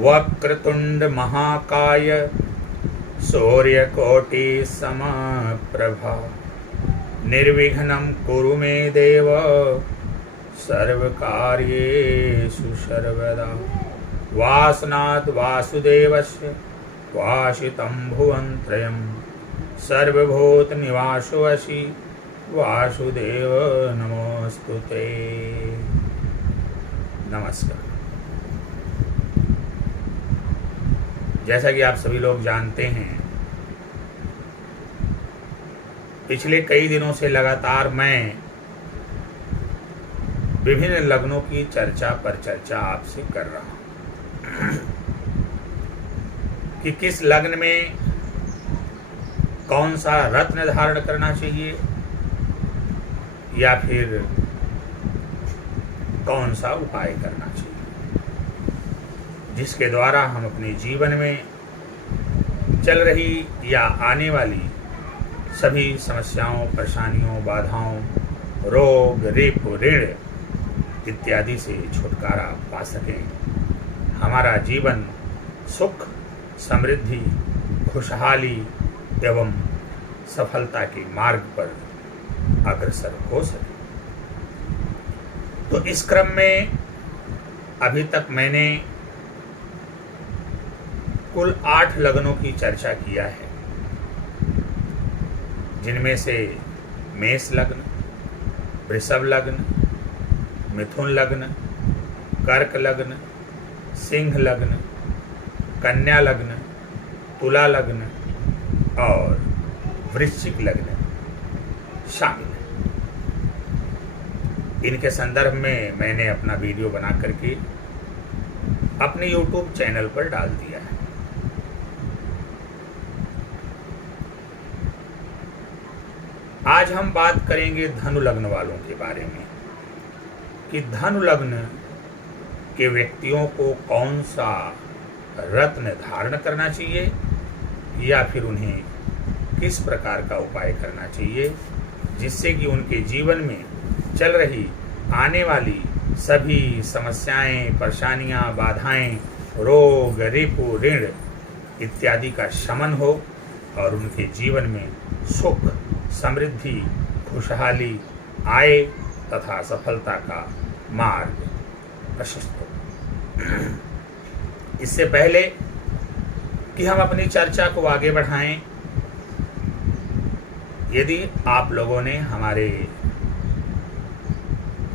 वक्रतुंड महाकाय सूर्यकोटि समप्रभा निर्विघ्नं कुरु मे देव सर्वकार्येषु सर्वदा। वासनात् वासुदेवस्य वासितं भुवं त्रयं सर्वभूतनिवासोऽसि वासुदेव नमोस्तुते। नमस्कार। जैसा कि आप सभी लोग जानते हैं, पिछले कई दिनों से लगातार मैं विभिन्न लग्नों की चर्चा पर चर्चा आपसे कर रहा हूं कि किस लग्न में कौन सा रत्न धारण करना चाहिए या फिर कौन सा उपाय करना चाहिए, जिसके द्वारा हम अपने जीवन में चल रही या आने वाली सभी समस्याओं, परेशानियों, बाधाओं, रोग, रिप, ऋण इत्यादि से छुटकारा पा सकें, हमारा जीवन सुख, समृद्धि, खुशहाली एवं सफलता के मार्ग पर अग्रसर हो सके। तो इस क्रम में अभी तक मैंने कुल 8 लग्नों की चर्चा किया है, जिनमें से मेष लग्न, वृषभ लग्न, मिथुन लग्न, कर्क लग्न, सिंह लग्न, कन्या लग्न, तुला लग्न और वृश्चिक लग्न शामिल है। इनके संदर्भ में मैंने अपना वीडियो बना करके अपने YouTube चैनल पर डाल दिया है। आज हम बात करेंगे धनु लग्न वालों के बारे में कि धनु लग्न के व्यक्तियों को कौन सा रत्न धारण करना चाहिए या फिर उन्हें किस प्रकार का उपाय करना चाहिए, जिससे कि उनके जीवन में चल रही आने वाली सभी समस्याएं, परेशानियां, बाधाएं, रोग, रिपु, ऋण इत्यादि का शमन हो और उनके जीवन में सुख, समृद्धि, खुशहाली आए तथा सफलता का मार्ग प्रशस्त हो। इससे पहले कि हम अपनी चर्चा को आगे बढ़ाएं, यदि आप लोगों ने हमारे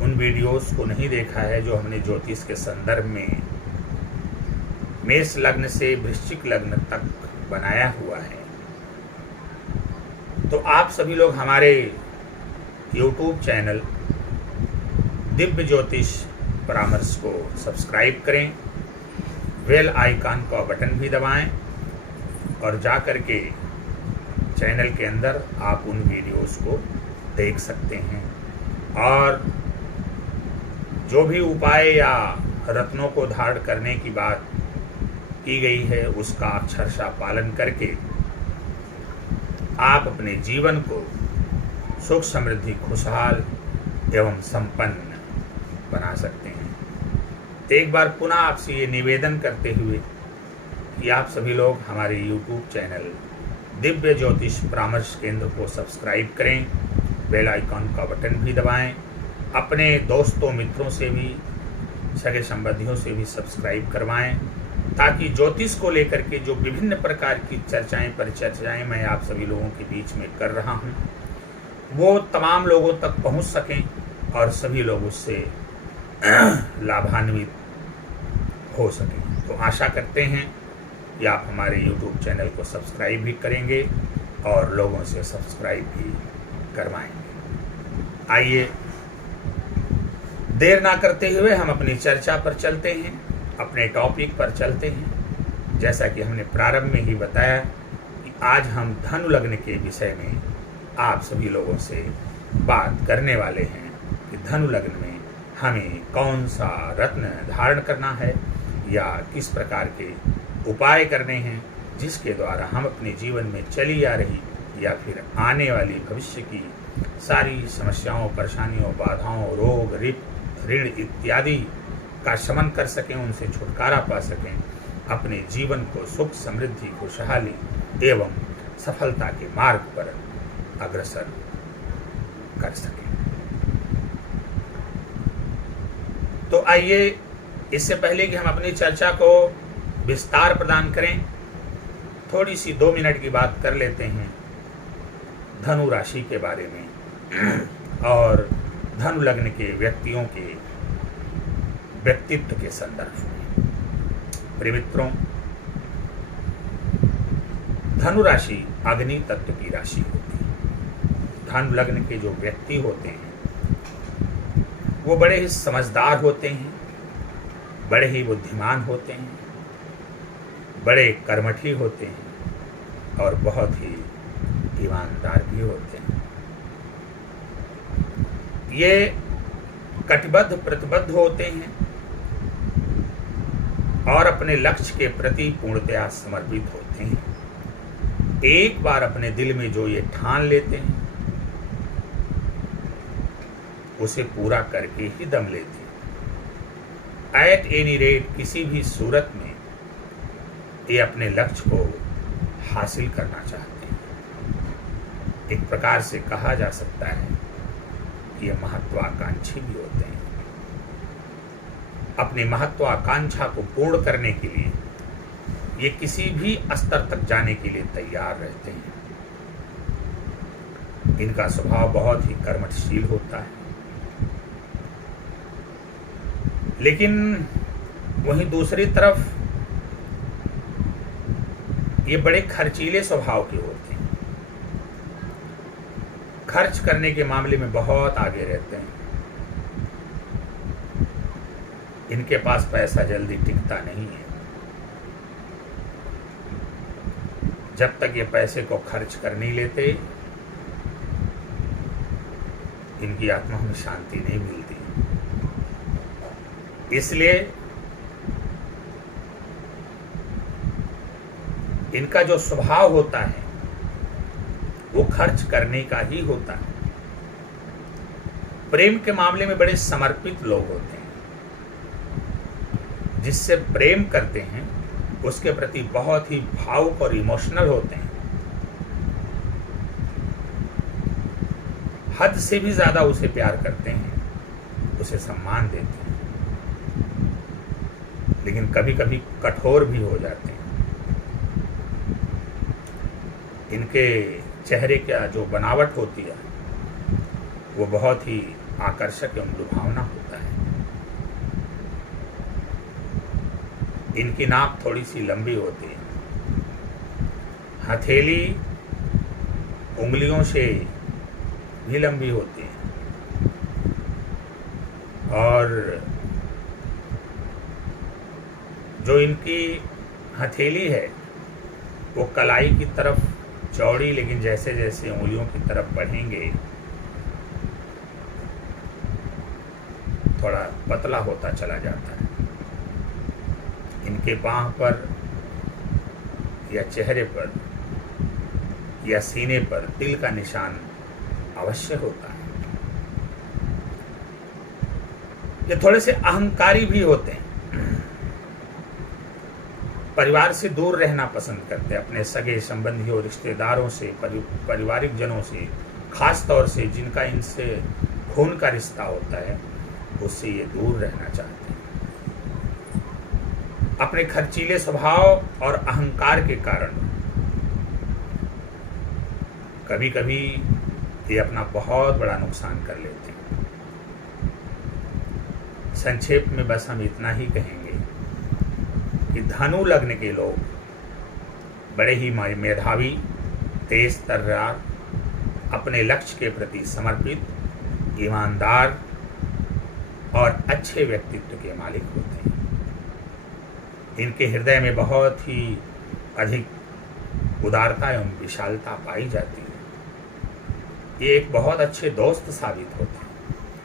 उन वीडियोस को नहीं देखा है जो हमने ज्योतिष के संदर्भ में मेष लग्न से वृश्चिक लग्न तक बनाया हुआ है, तो आप सभी लोग हमारे YouTube चैनल दिव्य ज्योतिष परामर्श को सब्सक्राइब करें, बेल आइकन का बटन भी दबाएं और जा कर के चैनल के अंदर आप उन वीडियोस को देख सकते हैं और जो भी उपाय या रत्नों को धारण करने की बात की गई है उसका अक्षरशः पालन करके आप अपने जीवन को सुख, समृद्धि, खुशहाल एवं संपन्न बना सकते हैं। तो एक बार पुनः आपसे ये निवेदन करते हुए कि आप सभी लोग हमारे YouTube चैनल दिव्य ज्योतिष परामर्श केंद्र को सब्सक्राइब करें, बेल आइकन का बटन भी दबाएं, अपने दोस्तों, मित्रों से भी, सगे संबंधियों से भी सब्सक्राइब करवाएं, ताकि ज्योतिष को लेकर के जो विभिन्न प्रकार की चर्चाएं, परिचर्चाएं मैं आप सभी लोगों के बीच में कर रहा हूं, वो तमाम लोगों तक पहुंच सकें और सभी लोग उससे लाभान्वित हो सकें। तो आशा करते हैं कि आप हमारे YouTube चैनल को सब्सक्राइब भी करेंगे और लोगों से सब्सक्राइब भी करवाएंगे। आइए देर ना करते हुए हम अपनी चर्चा पर चलते हैं, अपने टॉपिक पर चलते हैं। जैसा कि हमने प्रारंभ में ही बताया कि आज हम धनु लग्न के विषय में आप सभी लोगों से बात करने वाले हैं कि धनु लग्न में हमें कौन सा रत्न धारण करना है या किस प्रकार के उपाय करने हैं, जिसके द्वारा हम अपने जीवन में चली आ रही या फिर आने वाली भविष्य की सारी समस्याओं, परेशानियों, बाधाओं, रोग, ऋण इत्यादि का शमन कर सकें, उनसे छुटकारा पा सकें अपने जीवन को सुख, समृद्धि, खुशहाली एवं सफलता के मार्ग पर अग्रसर कर सकें। तो आइए, इससे पहले कि हम अपनी चर्चा को विस्तार प्रदान करें, थोड़ी सी 2 मिनट की बात कर लेते हैं धनु राशि के बारे में और धनु लग्न के व्यक्तियों के व्यक्तित्व के संदर्भ में। प्रिय मित्रों, धनु राशि अग्नि तत्व की राशि होती है। धनु लग्न के जो व्यक्ति होते हैं वो बड़े ही समझदार होते हैं, बड़े ही बुद्धिमान होते हैं, बड़े कर्मठी होते हैं और बहुत ही ईमानदार भी होते हैं। ये कटिबद्ध प्रतिबद्ध होते हैं और अपने लक्ष्य के प्रति पूर्णतया समर्पित होते हैं। एक बार अपने दिल में जो ये ठान लेते हैं उसे पूरा करके ही दम लेते हैं। एट एनी रेट, किसी भी सूरत में ये अपने लक्ष्य को हासिल करना चाहते हैं। एक प्रकार से कहा जा सकता है कि ये महत्वाकांक्षी भी होते हैं। अपनी महत्वाकांक्षा को पूर्ण करने के लिए ये किसी भी स्तर तक जाने के लिए तैयार रहते हैं। इनका स्वभाव बहुत ही कर्मठशील होता है, लेकिन वहीं दूसरी तरफ ये बड़े खर्चीले स्वभाव के होते हैं। खर्च करने के मामले में बहुत आगे रहते हैं। इनके पास पैसा जल्दी टिकता नहीं है। जब तक ये पैसे को खर्च कर नहीं लेते, इनकी आत्मा में शांति नहीं मिलती। इसलिए इनका जो स्वभाव होता है वो खर्च करने का ही होता है। प्रेम के मामले में बड़े समर्पित लोग होते हैं। जिससे प्रेम करते हैं उसके प्रति बहुत ही भावुक और इमोशनल होते हैं। हद से भी ज्यादा उसे प्यार करते हैं, उसे सम्मान देते हैं, लेकिन कभी कभी कठोर भी हो जाते हैं। इनके चेहरे का जो बनावट होती है वो बहुत ही आकर्षक एवं लुभावना होता है। इनकी नाक थोड़ी सी लंबी होती है। हथेली उंगलियों से भी लंबी होती है और जो इनकी हथेली है वो कलाई की तरफ चौड़ी, लेकिन जैसे जैसे उंगलियों की तरफ बढ़ेंगे थोड़ा पतला होता चला जाता है। इनके बाह पर या चेहरे पर या सीने पर तिल का निशान अवश्य होता है। ये थोड़े से अहंकारी भी होते हैं। परिवार से दूर रहना पसंद करते हैं। अपने सगे संबंधियों, रिश्तेदारों से, पारिवारिक जनों से, खास तौर से जिनका इनसे खून का रिश्ता होता है, उससे ये दूर रहना चाहते हैं। अपने खर्चीले स्वभाव और अहंकार के कारण कभी कभी ये अपना बहुत बड़ा नुकसान कर लेते हैं। संक्षेप में बस हम इतना ही कहेंगे कि धनु लग्न के लोग बड़े ही मेधावी, तेज तर्रार, अपने लक्ष्य के प्रति समर्पित, ईमानदार और अच्छे व्यक्तित्व के मालिक होते हैं। इनके हृदय में बहुत ही अधिक उदारता एवं विशालता पाई जाती है। ये एक बहुत अच्छे दोस्त साबित होते हैं।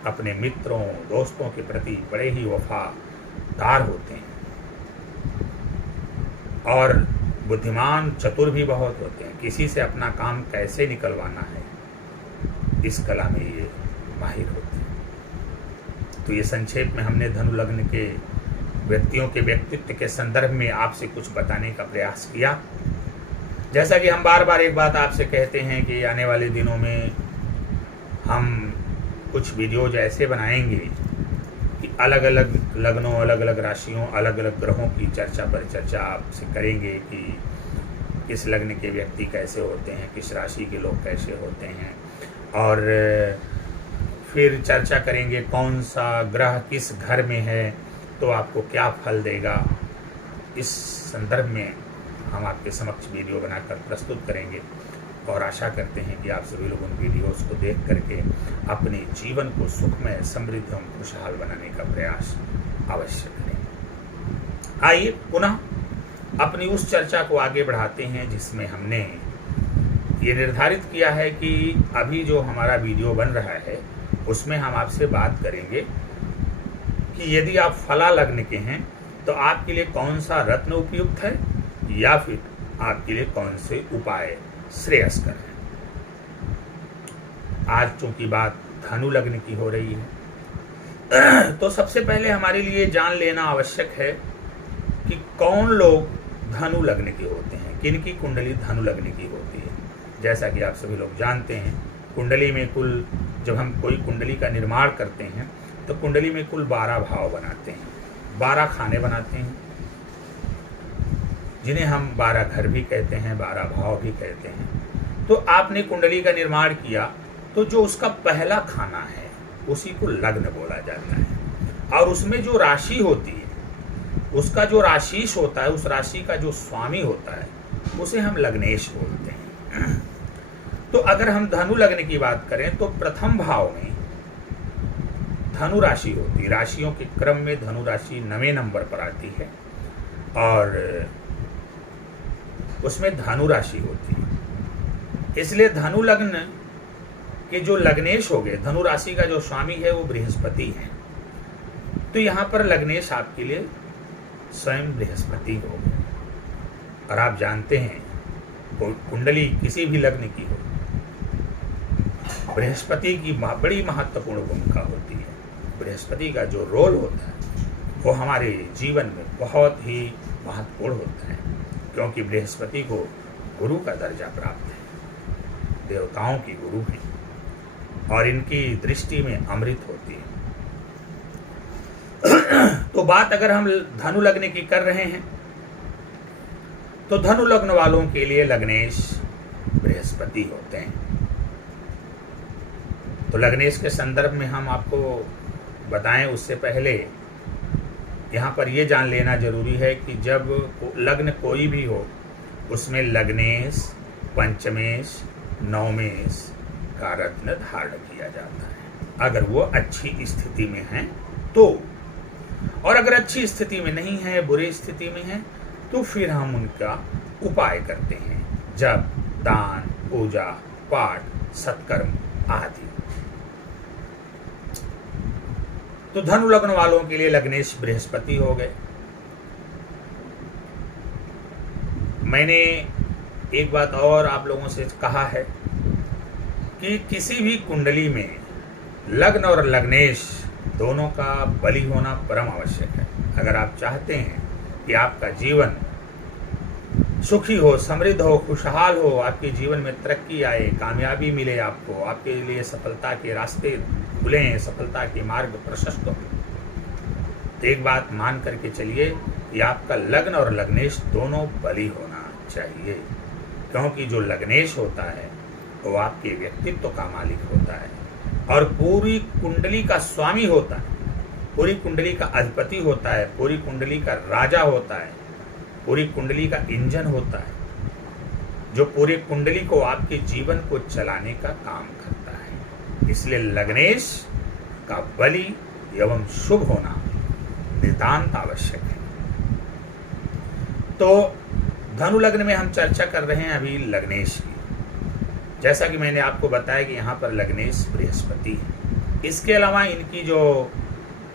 अपने मित्रों, दोस्तों के प्रति बड़े ही वफादार होते हैं और बुद्धिमान, चतुर भी बहुत होते हैं। किसी से अपना काम कैसे निकलवाना है, इस कला में ये माहिर होते हैं। तो ये संक्षेप में हमने धनु लग्न के व्यक्तियों के व्यक्तित्व के संदर्भ में आपसे कुछ बताने का प्रयास किया। जैसा कि हम बार बार एक बात आपसे कहते हैं कि आने वाले दिनों में हम कुछ वीडियोज ऐसे बनाएंगे कि अलग अलग लग्नों, अलग अलग राशियों, अलग अलग ग्रहों की चर्चा पर चर्चा आपसे करेंगे कि किस लग्न के व्यक्ति कैसे होते हैं, किस राशि के लोग कैसे होते हैं, और फिर चर्चा करेंगे कौन सा ग्रह किस घर में है तो आपको क्या फल देगा। इस संदर्भ में हम आपके समक्ष वीडियो बनाकर प्रस्तुत करेंगे और आशा करते हैं कि आप सभी लोग उन वीडियोस को देख करके अपने जीवन को सुखमय, समृद्ध एवं खुशहाल बनाने का प्रयास अवश्य करें। आइए पुनः अपनी उस चर्चा को आगे बढ़ाते हैं जिसमें हमने ये निर्धारित किया है कि अभी जो हमारा वीडियो बन रहा है उसमें हम आपसे बात करेंगे कि यदि आप फला लग्न के हैं तो आपके लिए कौन सा रत्न उपयुक्त है या फिर आपके लिए कौन से उपाय श्रेयस्कर है। आज चूंकि बात धनु लग्न की हो रही है तो सबसे पहले हमारे लिए जान लेना आवश्यक है कि कौन लोग धनु लग्न के होते हैं, किनकी कुंडली धनु लग्न की होती है। जैसा कि आप सभी लोग जानते हैं, कुंडली में कुल, जब हम कोई कुंडली का निर्माण करते हैं तो कुंडली में कुल 12 भाव बनाते हैं, 12 खाने बनाते हैं, जिन्हें हम 12 घर भी कहते हैं, 12 भाव भी कहते हैं। तो आपने कुंडली का निर्माण किया तो जो उसका पहला खाना है उसी को लग्न बोला जाता है, और उसमें जो राशि होती है, उसका जो राशिश होता है, उस राशि का जो स्वामी होता है उसे हम लग्नेश बोलते हैं। तो अगर हम धनु लग्न की बात करें तो प्रथम भाव में धनु राशि होती है। राशियों के क्रम में धनु राशि 9वें नंबर पर आती है और उसमें धनु राशि होती है। इसलिए धनु लग्न के जो लग्नेश हो गए, धनु राशि का जो स्वामी है वो बृहस्पति है। तो यहाँ पर लग्नेश आपके लिए स्वयं बृहस्पति हो गए। और आप जानते हैं कुंडली किसी भी लग्न की हो, बृहस्पति की बड़ी महत्वपूर्ण भूमिका होती है। बृहस्पति का जो रोल होता है वो हमारे जीवन में बहुत ही महत्वपूर्ण होता है, क्योंकि बृहस्पति को गुरु का दर्जा प्राप्त है, देवताओं की गुरु है और इनकी दृष्टि में अमृत होती है। तो बात अगर हम धनु लग्न की कर रहे हैं तो धनु लग्न वालों के लिए लग्नेश बृहस्पति होते हैं। तो लग्नेश के संदर्भ में हम आपको बताएं उससे पहले यहाँ पर यह जान लेना जरूरी है कि जब लग्न कोई भी हो उसमें लग्नेश, पंचमेश, नवमेश का रत्न धारण किया जाता है, अगर वो अच्छी स्थिति में है तो। और अगर अच्छी स्थिति में नहीं है, बुरी स्थिति में है, तो फिर हम उनका उपाय करते हैं, जप, दान, पूजा, पाठ, सत्कर्म आदि। तो धनु लग्न वालों के लिए लग्नेश बृहस्पति हो गए। मैंने एक बात और आप लोगों से कहा है कि किसी भी कुंडली में लग्न और लग्नेश दोनों का बलि होना परम आवश्यक है। अगर आप चाहते हैं कि आपका जीवन सुखी हो, समृद्ध हो, खुशहाल हो, आपके जीवन में तरक्की आए, कामयाबी मिले, आपको आपके लिए सफलता के रास्ते खुलें, सफलता के मार्ग प्रशस्त हो, तो एक बात मान करके चलिए कि आपका लग्न और लग्नेश दोनों बलि होना चाहिए, क्योंकि जो लग्नेश होता है वो आपके व्यक्तित्व का मालिक होता है और पूरी कुंडली का स्वामी होता है, पूरी कुंडली का अधिपति होता है, पूरी कुंडली का राजा होता है, पूरी कुंडली का इंजन होता है, जो पूरी कुंडली को, आपके जीवन को चलाने का काम करता है। इसलिए लग्नेश का बलि एवं शुभ होना नितांत आवश्यक है। तो धनु लग्न में हम चर्चा कर रहे हैं अभी लग्नेश की। जैसा कि मैंने आपको बताया कि यहाँ पर लग्नेश बृहस्पति है। इसके अलावा इनकी जो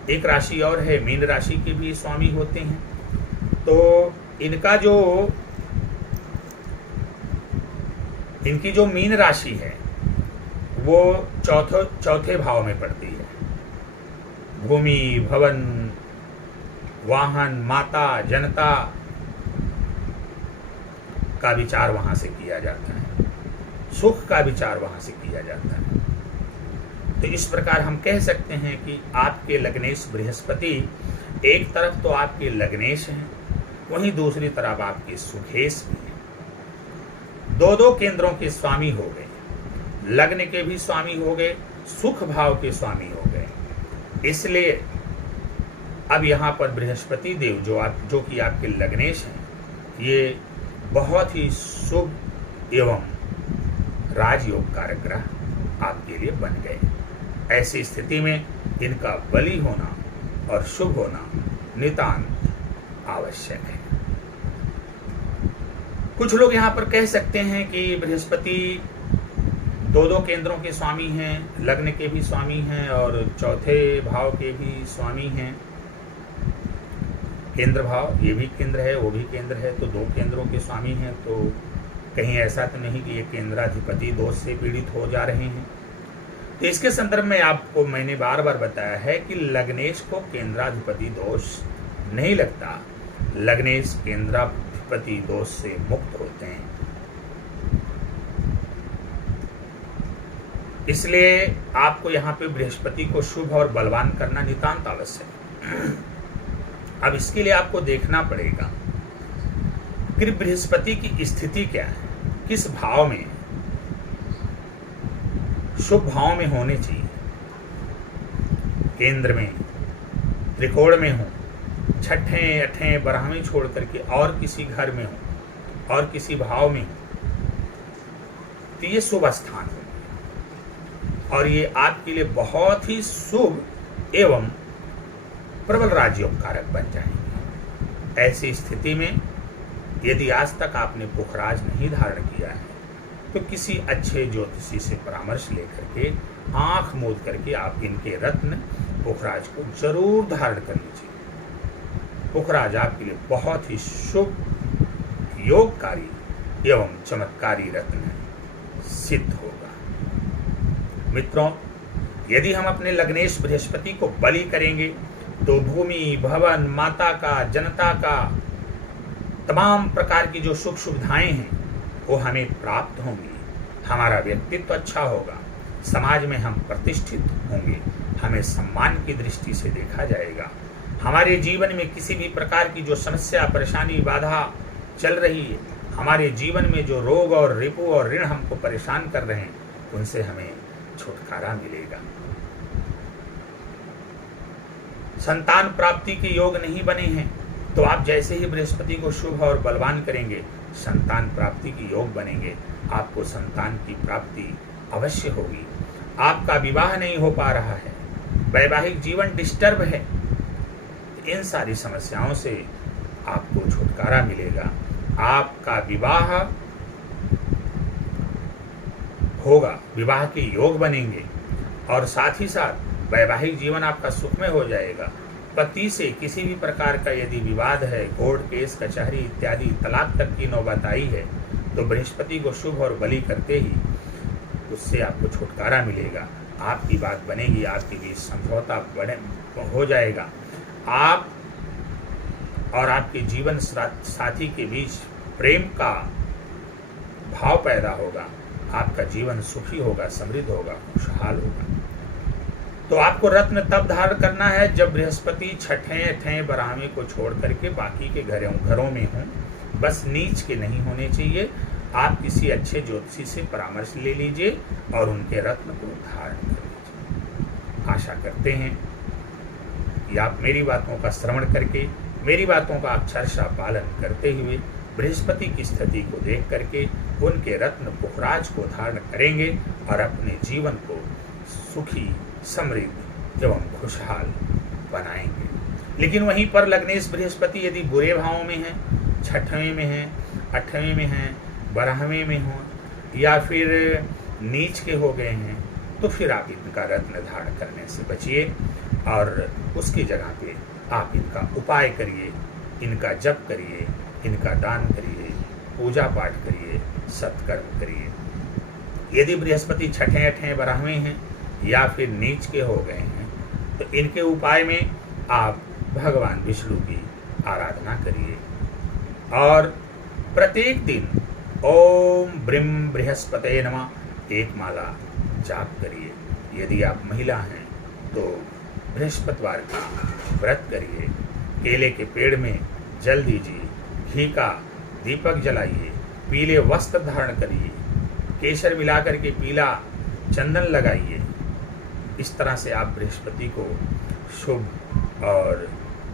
एक राशि और है, मीन राशि के भी स्वामी होते हैं। तो इनकी जो मीन राशि है वो चौथे भाव में पड़ती है। भूमि, भवन, वाहन, माता, जनता का विचार वहां से किया जाता है, सुख का विचार वहां से किया जाता है। तो इस प्रकार हम कह सकते हैं कि आपके लग्नेश बृहस्पति एक तरफ तो आपके लग्नेश हैं, वहीं दूसरी तरफ आपके सुखेश भी हैं। दो दो केंद्रों के स्वामी हो गए, लग्न के भी स्वामी हो गए, सुख भाव के स्वामी हो गए। इसलिए अब यहाँ पर बृहस्पति देव जो कि आपके लग्नेश हैं, ये बहुत ही शुभ एवं राजयोग कारक ग्रह आपके लिए बन गए। ऐसी स्थिति में इनका बली होना और शुभ होना नितांत आवश्यक है। कुछ लोग यहाँ पर कह सकते हैं कि बृहस्पति दो दो केंद्रों के स्वामी हैं, लग्न के भी स्वामी हैं और चौथे भाव के भी स्वामी हैं। केंद्र भाव, ये भी केंद्र है, वो भी केंद्र है, तो दो केंद्रों के स्वामी हैं। तो कहीं ऐसा तो नहीं कि ये केंद्राधिपति दोष से पीड़ित हो जा रहे हैं। तो इसके संदर्भ में आपको मैंने बार बार बताया है कि लग्नेश को केंद्राधिपति दोष नहीं लगता, लग्नेश केंद्राधिपति दोष से मुक्त होते हैं। इसलिए आपको यहाँ पे बृहस्पति को शुभ और बलवान करना नितांत आवश्यक है। अब इसके लिए आपको देखना पड़ेगा कि बृहस्पति की स्थिति क्या है, किस भाव में, शुभ भाव में होने चाहिए। केंद्र में, त्रिकोण में हो, छठे, अठे, बारहवें छोड़ करके और किसी घर में हो और किसी भाव में हो, तो ये शुभ स्थान हो और ये आपके लिए बहुत ही शुभ एवं प्रबल राजयोग कारक बन जाएंगे। ऐसी स्थिति में यदि आज तक आपने पुखराज नहीं धारण किया है तो किसी अच्छे ज्योतिषी से परामर्श लेकर के आंख मूंद करके आप इनके रत्न पुखराज को जरूर धारण कर लीजिए। पुखराज आपके लिए बहुत ही शुभ, योगकारी एवं चमत्कारी रत्न सिद्ध होगा। मित्रों, यदि हम अपने लग्नेश बृहस्पति को बलि करेंगे तो भूमि, भवन, माता का, जनता का, तमाम प्रकार की जो सुख सुविधाएं हैं वो हमें प्राप्त होंगी। हमारा व्यक्तित्व अच्छा होगा, समाज में हम प्रतिष्ठित होंगे, हमें सम्मान की दृष्टि से देखा जाएगा। हमारे जीवन में किसी भी प्रकार की जो समस्या, परेशानी, बाधा चल रही है, हमारे जीवन में जो रोग और रिपु और ऋण हमको परेशान कर रहे हैं, उनसे हमें छुटकारा मिलेगा। संतान प्राप्ति के योग नहीं बने हैं तो आप जैसे ही बृहस्पति को शुभ और बलवान करेंगे, संतान प्राप्ति के योग बनेंगे। आपको संतान की प्राप्ति अवश्य होगी। आपका विवाह नहीं हो पा रहा है, वैवाहिक जीवन डिस्टर्ब है, इन सारी समस्याओं से आपको छुटकारा मिलेगा। आपका विवाह होगा, विवाह के योग बनेंगे और साथ ही साथ वैवाहिक जीवन आपका सुखमय हो जाएगा। पति से किसी भी प्रकार का यदि विवाद है, कोर्ट केस, कचहरी इत्यादि तलाक तक की नौबत आई है, तो बृहस्पति को शुभ और बलि करते ही उससे आपको छुटकारा मिलेगा। आपकी बात बनेगी, आपके बीच समझौता हो जाएगा। आप और आपके जीवन साथी के बीच प्रेम का भाव पैदा होगा। आपका जीवन सुखी होगा, समृद्ध होगा, खुशहाल होगा। तो आपको रत्न तब धारण करना है जब बृहस्पति छठे, अठे, बारहवें को छोड़ करके बाकी के घरों में हों। बस नीच के नहीं होने चाहिए। आप किसी अच्छे ज्योतिषी से परामर्श ले लीजिए और उनके रत्न को धारण कर लीजिए। आशा करते हैं कि आप मेरी बातों का श्रवण करके, मेरी बातों का अक्षरशः पालन करते हुए बृहस्पति की स्थिति को देख करके उनके रत्न पुखराज को धारण करेंगे और अपने जीवन को सुखी, समृद्ध एवं खुशहाल बनाएंगे। लेकिन वहीं पर लग्नेश बृहस्पति यदि बुरे भावों में है, छठवें में है, अठवें में है, बारहवें में हो या फिर नीच के हो गए हैं, तो फिर आप इनका रत्न धारण करने से बचिए और उसकी जगह पे आप इनका उपाय करिए, इनका जप करिए, इनका दान करिए, पूजा पाठ करिए, सत्कर्म करिए। यदि बृहस्पति छठे, अठे, बारहवें हैं या फिर नीच के हो गए हैं तो इनके उपाय में आप भगवान विष्णु की आराधना करिए और प्रत्येक दिन ओम ब्रीम बृहस्पते नमः एक माला जाप करिए। यदि आप महिला हैं तो बृहस्पतिवार का व्रत करिए। केले के पेड़ में जल दीजिए, घी का दीपक जलाइए, पीले वस्त्र धारण करिए, केसर मिलाकर के पीला चंदन लगाइए। इस तरह से आप बृहस्पति को शुभ और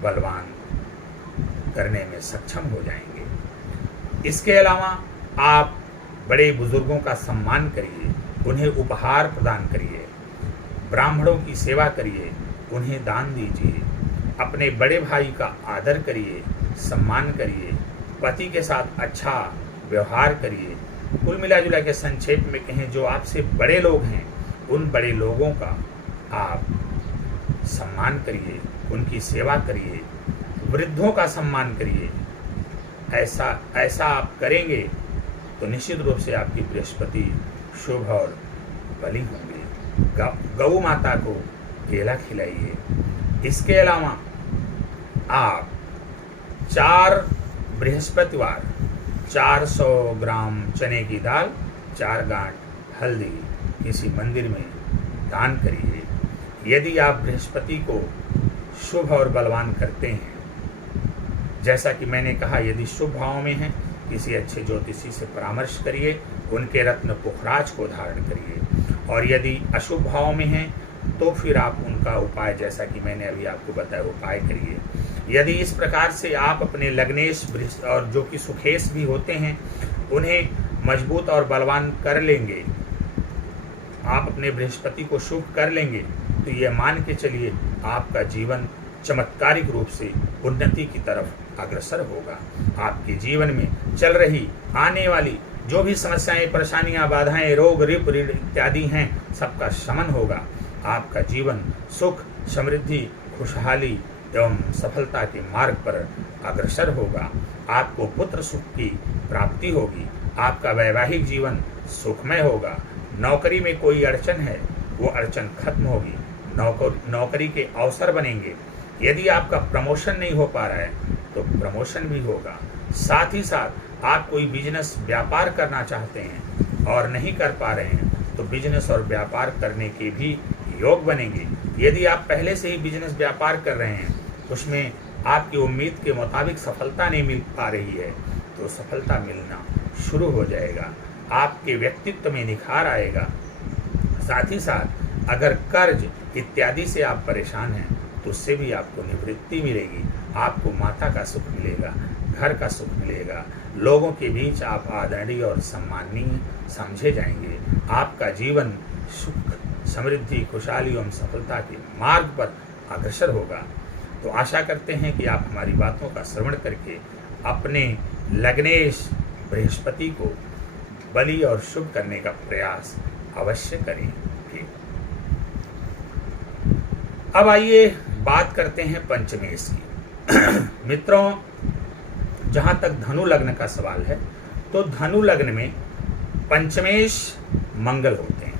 बलवान करने में सक्षम हो जाएंगे। इसके अलावा आप बड़े बुजुर्गों का सम्मान करिए, उन्हें उपहार प्रदान करिए, ब्राह्मणों की सेवा करिए, उन्हें दान दीजिए, अपने बड़े भाई का आदर करिए, सम्मान करिए, पति के साथ अच्छा व्यवहार करिए। कुल मिला जुला के संक्षेप में कहें, जो आपसे बड़े लोग हैं उन बड़े लोगों का आप सम्मान करिए, उनकी सेवा करिए, वृद्धों का सम्मान करिए। ऐसा आप करेंगे तो निश्चित रूप से आपकी बृहस्पति शुभ और बली होंगे। गौ माता को केला खिलाइए। इसके अलावा आप 4 बृहस्पतिवार 400 ग्राम चने की दाल, 4 गांठ हल्दी किसी मंदिर में दान करिए। यदि आप बृहस्पति को शुभ और बलवान करते हैं, जैसा कि मैंने कहा, यदि शुभ भाव में हैं किसी अच्छे ज्योतिषी से परामर्श करिए, उनके रत्न पुखराज को धारण करिए। और यदि अशुभ भाव में हैं तो फिर आप उनका उपाय, जैसा कि मैंने अभी आपको बताया, उपाय करिए। यदि इस प्रकार से आप अपने लग्नेश और जो कि सुखेश भी होते हैं उन्हें मजबूत और बलवान कर लेंगे, आप अपने बृहस्पति को शुभ कर लेंगे, तो ये मान के चलिए आपका जीवन चमत्कारिक रूप से उन्नति की तरफ अग्रसर होगा। आपके जीवन में चल रही आने वाली जो भी समस्याएं, परेशानियां, बाधाएं, रोग, ऋण इत्यादि हैं, सबका शमन होगा। आपका जीवन सुख, समृद्धि, खुशहाली एवं सफलता के मार्ग पर अग्रसर होगा। आपको पुत्र सुख की प्राप्ति होगी। आपका वैवाहिक जीवन सुखमय होगा। नौकरी में कोई अड़चन है वो अड़चन खत्म होगी। नौकरी के अवसर बनेंगे। यदि आपका प्रमोशन नहीं हो पा रहा है तो प्रमोशन भी होगा। साथ ही साथ आप कोई बिजनेस व्यापार करना चाहते हैं और नहीं कर पा रहे हैं तो बिजनेस और व्यापार करने के भी योग बनेंगे। यदि आप पहले से ही बिजनेस व्यापार कर रहे हैं, उसमें आपकी उम्मीद के मुताबिक सफलता नहीं मिल पा रही है, तो सफलता मिलना शुरू हो जाएगा। आपके व्यक्तित्व में निखार आएगा। साथ ही साथ अगर कर्ज इत्यादि से आप परेशान हैं तो उससे भी आपको निवृत्ति मिलेगी। आपको माता का सुख मिलेगा, घर का सुख मिलेगा। लोगों के बीच आप आदरणीय और सम्माननीय समझे जाएंगे। आपका जीवन सुख, समृद्धि, खुशहाली एवं सफलता के मार्ग पर अग्रसर होगा। तो आशा करते हैं कि आप हमारी बातों का श्रवण करके अपने लग्नेश बृहस्पति को बलि और शुभ करने का प्रयास अवश्य करेंगे। अब आइए बात करते हैं पंचमेश की। मित्रों, जहां तक धनु लग्न का सवाल है तो धनु लग्न में पंचमेश मंगल होते हैं,